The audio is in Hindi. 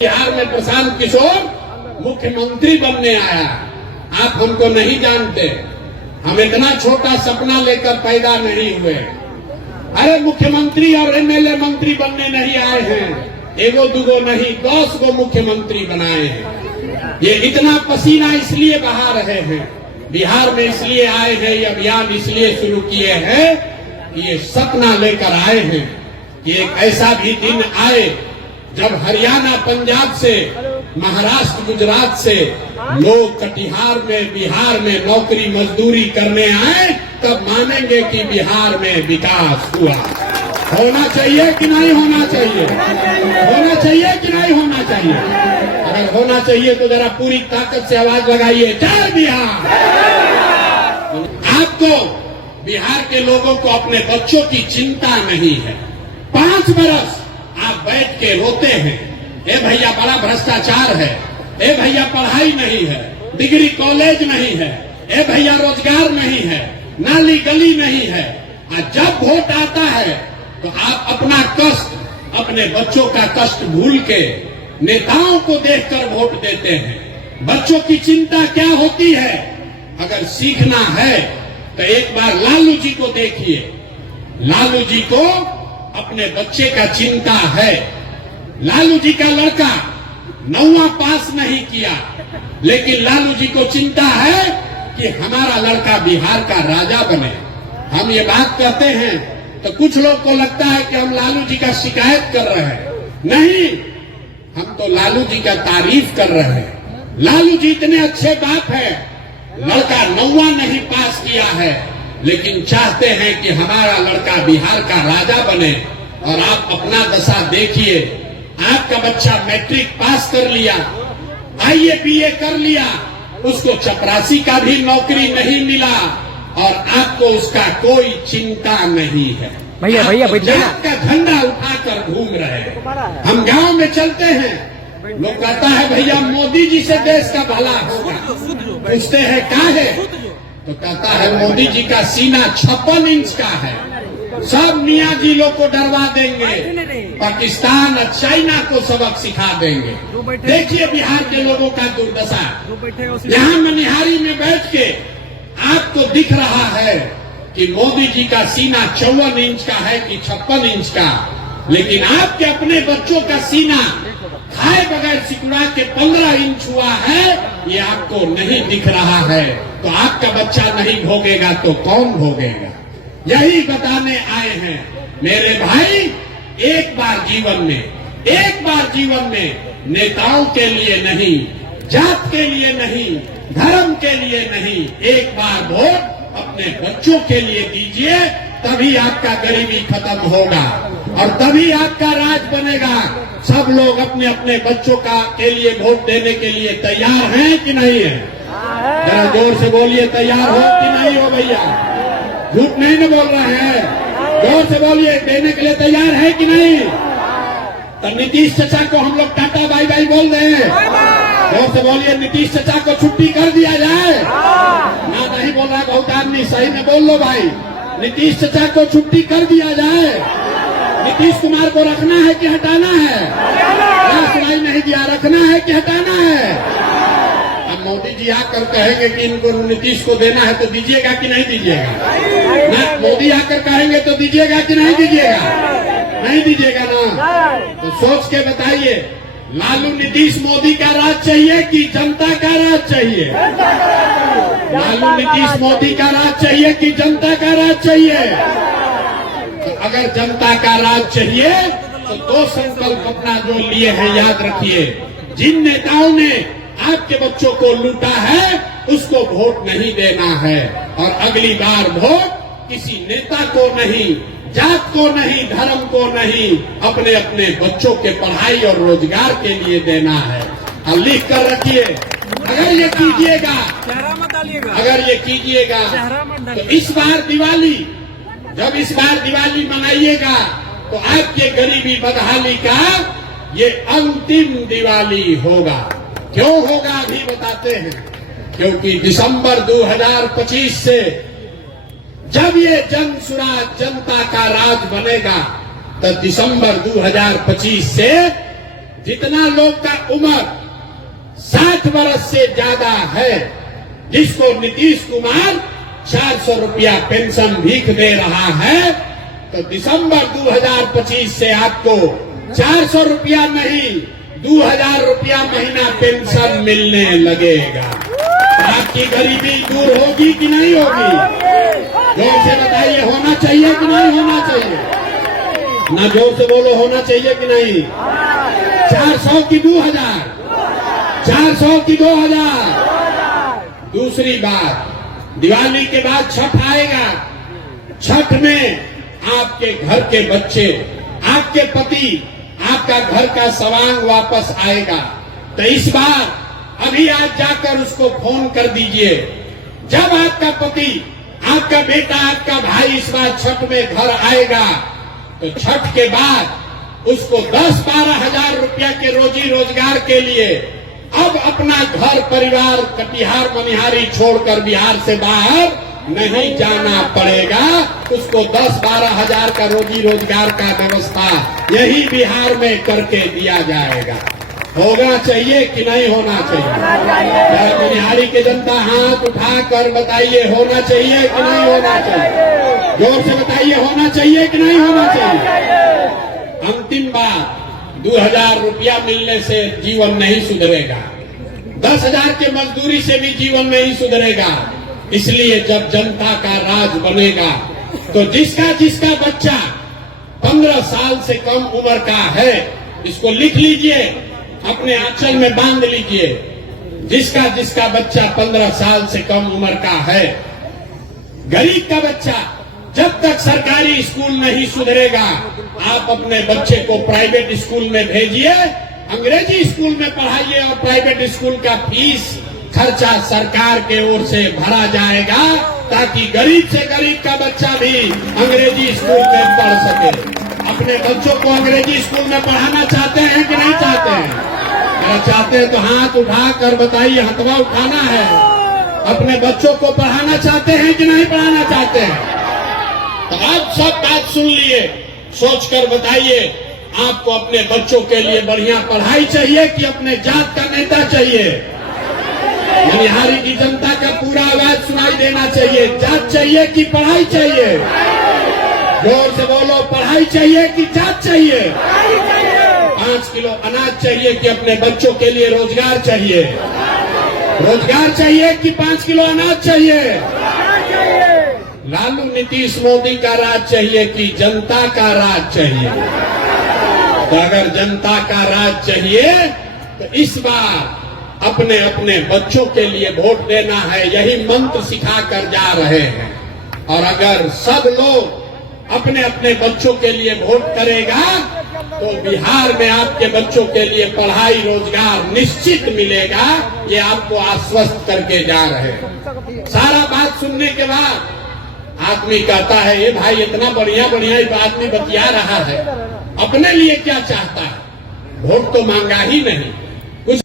बिहार में प्रशांत किशोर मुख्यमंत्री बनने आया। आप हमको नहीं जानते, हम इतना छोटा सपना लेकर पैदा नहीं हुए। अरे मुख्यमंत्री और एमएलए मंत्री बनने नहीं आए हैं, एगो दुगो नहीं 10 गो मुख्यमंत्री बनाए हैं। ये इतना पसीना इसलिए बहा रहे हैं, बिहार में इसलिए आए हैं, ये अभियान इसलिए शुरू किए हैं कि ये सपना लेकर आए हैं कि एक ऐसा भी दिन आए जब हरियाणा, पंजाब से, महाराष्ट्र, गुजरात से लोग कटिहार में, बिहार में नौकरी मजदूरी करने आए, तब मानेंगे कि बिहार में विकास हुआ। होना चाहिए कि नहीं होना चाहिए? होना चाहिए कि नहीं होना चाहिए? अगर होना चाहिए तो जरा पूरी ताकत से आवाज लगाइए, जय बिहार। आपको, बिहार के लोगों को अपने बच्चों की चिंता नहीं है। 5 बरस आप बैठ के रोते हैं, ए भैया बड़ा भ्रष्टाचार है, ए भैया पढ़ाई नहीं है, डिग्री कॉलेज नहीं है, ए भैया रोजगार नहीं है, नाली गली नहीं है। और जब वोट आता है तो आप अपना कष्ट, अपने बच्चों का कष्ट भूल के नेताओं को देखकर वोट देते हैं। बच्चों की चिंता क्या होती है? अगर सीखना है तो एक बार लालू जी को देखिए। लालू जी को अपने बच्चे का चिंता है। लालू जी का लड़का 9वां पास नहीं किया, लेकिन लालू जी को चिंता है कि हमारा लड़का बिहार का राजा बने। हम ये बात कहते हैं तो कुछ लोग को लगता है कि हम लालू जी का शिकायत कर रहे हैं। नहीं, हम तो लालू जी का तारीफ कर रहे हैं। लालू जी इतने अच्छे बाप है, लड़का 9वां नहीं पास किया है, लेकिन चाहते हैं कि हमारा लड़का बिहार का राजा बने। और आप अपना दशा देखिए, आपका बच्चा मैट्रिक पास कर लिया, आईए बीए कर लिया, उसको चपरासी का भी नौकरी नहीं मिला और आपको उसका कोई चिंता नहीं है। भैया पंजाब का झंडा उठाकर घूम रहे हैं। हम गांव में चलते हैं, लोग कहता है भैया मोदी जी से देश का भला होगा। पूछते हैं क्या है, तो कहता है मोदी जी का सीना 56 इंच का है, सब मियाँ जी लोग को डरवा देंगे, पाकिस्तान और चाइना को सबक सिखा देंगे। देखिए बिहार के लोगों का दुर्दशा। यहाँ मनिहारी में बैठ के आपको दिख रहा है कि मोदी जी का सीना 54 इंच का है कि 56 इंच का, लेकिन आपके अपने बच्चों का सीना खाए बगैर सिकुड़ा के 15 इंच हुआ है, ये आपको नहीं दिख रहा है। तो आपका बच्चा नहीं भोगेगा तो कौन भोगेगा? यही बताने आए हैं मेरे भाई। एक बार जीवन में नेताओं के लिए नहीं, जात के लिए नहीं, धर्म के लिए नहीं, एक बार वोट अपने बच्चों के लिए दीजिए, तभी आपका गरीबी खत्म होगा और तभी आपका राज बनेगा। सब लोग अपने अपने बच्चों के लिए वोट देने के लिए तैयार हैं कि नहीं है? जरा जोर से बोलिए, तैयार हो कि नहीं हो भैया? झूठ नहीं न बोल रहे हैं, जोर से बोलिए, देने के लिए तैयार है कि नहीं? तो नीतीश चाचा को हम लोग टाटा बाय बाय बोल दें। जोर से बोलिए, नीतीश चाचा को छुट्टी कर दिया जाए ना? नहीं बोल रहा बहुत आदमी, सही में बोल लो भाई, नीतीश चाचा को छुट्टी कर दिया जाए। नीतीश कुमार को रखना है कि हटाना है? सुनाई नहीं दिया, रखना है कि हटाना है? अब मोदी जी आकर कहेंगे कि इनको नीतीश को देना है तो दीजिएगा कि नहीं दीजिएगा? ना, मोदी आकर कहेंगे तो दीजिएगा कि नहीं दीजिएगा? नहीं दीजिएगा ना? तो सोच के बताइए, लालू नीतीश मोदी का राज चाहिए कि जनता का राज चाहिए? लालू नीतीश मोदी का राज चाहिए कि जनता का राज चाहिए? तो अगर जनता का राज चाहिए तो 2 संकल्प अपना जो लिए हैं याद रखिए। जिन नेताओं ने आपके बच्चों को लूटा है उसको वोट नहीं देना है, और अगली बार वोट किसी नेता को नहीं, जात को नहीं, धर्म को नहीं, अपने अपने बच्चों के पढ़ाई और रोजगार के लिए देना है। और लिख कर रखिए, अगर ये कीजिएगा तो इस बार दिवाली, जब इस बार दिवाली मनाइएगा तो आपके गरीबी बदहाली का ये अंतिम दिवाली होगा। क्यों होगा अभी बताते हैं। क्योंकि दिसंबर 2025 से जब ये जन स्वराज, जनता का राज बनेगा, तो दिसंबर 2025 से जितना लोग का उम्र 60 वर्ष से ज्यादा है, जिसको नीतीश कुमार 400 रुपया पेंशन भीख दे रहा है, तो दिसंबर 2025 से आपको 400 रुपया नहीं 2000 रुपया महीना पेंशन मिलने लगेगा। आपकी गरीबी दूर होगी कि नहीं होगी? जोर से बताइए, होना चाहिए कि नहीं होना चाहिए? ना जोर से बोलो, होना चाहिए कि नहीं? 400 की 2000, 400 की 2000। दूसरी बात, दिवाली के बाद छठ आएगा। छठ में आपके घर के बच्चे, आपके पति, आपका घर का सवांग वापस आएगा। तो इस बार अभी आज जाकर उसको फोन कर दीजिए। जब आपका पति, आपका बेटा, आपका भाई इस बार छठ में घर आएगा, तो छठ के बाद उसको 10-12 हजार रुपया के रोजी रोजगार के लिए अब अपना घर परिवार कटिहार मनिहारी छोड़कर बिहार से बाहर नहीं जाना पड़ेगा। उसको 10-12 हजार का रोजी रोजगार का व्यवस्था यही बिहार में करके दिया जाएगा। होना चाहिए कि नहीं होना चाहिए? मनिहारी की जनता हाथ उठाकर बताइए, होना चाहिए कि नहीं होना चाहिए? जोर से बताइए, होना चाहिए कि नहीं होना चाहिए? अंतिम बात, 2000 रुपया मिलने से जीवन नहीं सुधरेगा, 10,000 के मजदूरी से भी जीवन नहीं सुधरेगा। इसलिए जब जनता का राज बनेगा तो जिसका जिसका बच्चा 15 साल से कम उम्र का है, इसको लिख लीजिए, अपने आंचल में बांध लीजिए। जिसका जिसका बच्चा 15 साल से कम उम्र का है, गरीब का बच्चा, जब तक सरकारी स्कूल नहीं सुधरेगा, आप अपने बच्चे को प्राइवेट स्कूल में भेजिए, अंग्रेजी स्कूल में पढ़ाइए और प्राइवेट स्कूल का फीस खर्चा सरकार के ओर से भरा जाएगा, ताकि गरीब से गरीब का बच्चा भी अंग्रेजी स्कूल में पढ़ सके। अपने बच्चों को अंग्रेजी स्कूल में पढ़ाना चाहते हैं कि नहीं चाहते हैं? अगर चाहते हैं तो हाथ उठाकर बताइए, हथवा उठाना है। अपने बच्चों को पढ़ाना चाहते हैं कि नहीं पढ़ाना चाहते हैं? तो आप सब बात सुन लिए, सोचकर बताइए, आपको अपने बच्चों के लिए बढ़िया पढ़ाई चाहिए कि अपने जात का नेता चाहिए? मनिहारी की जनता का पूरा आवाज सुनाई देना चाहिए। जात चाहिए कि पढ़ाई चाहिए? जोर से बोलो, पढ़ाई चाहिए कि जात चाहिए? 5 किलो अनाज चाहिए कि अपने बच्चों के लिए रोजगार चाहिए? रोजगार चाहिए कि 5 किलो अनाज चाहिए? लालू नीतीश मोदी का राज चाहिए कि जनता का राज चाहिए? तो अगर जनता का राज चाहिए तो इस बार अपने अपने बच्चों के लिए वोट देना है, यही मंत्र सिखा कर जा रहे हैं। और अगर सब लोग अपने अपने बच्चों के लिए वोट करेगा तो बिहार में आपके बच्चों के लिए पढ़ाई रोजगार निश्चित मिलेगा। ये आपको आश्वस्त करके जा रहे हैं। सारा बात सुनने के बाद आदमी कहता है, ये भाई इतना बढ़िया बढ़िया आदमी बतिया रहा है, अपने लिए क्या चाहता है? वोट तो मांगा ही नहीं।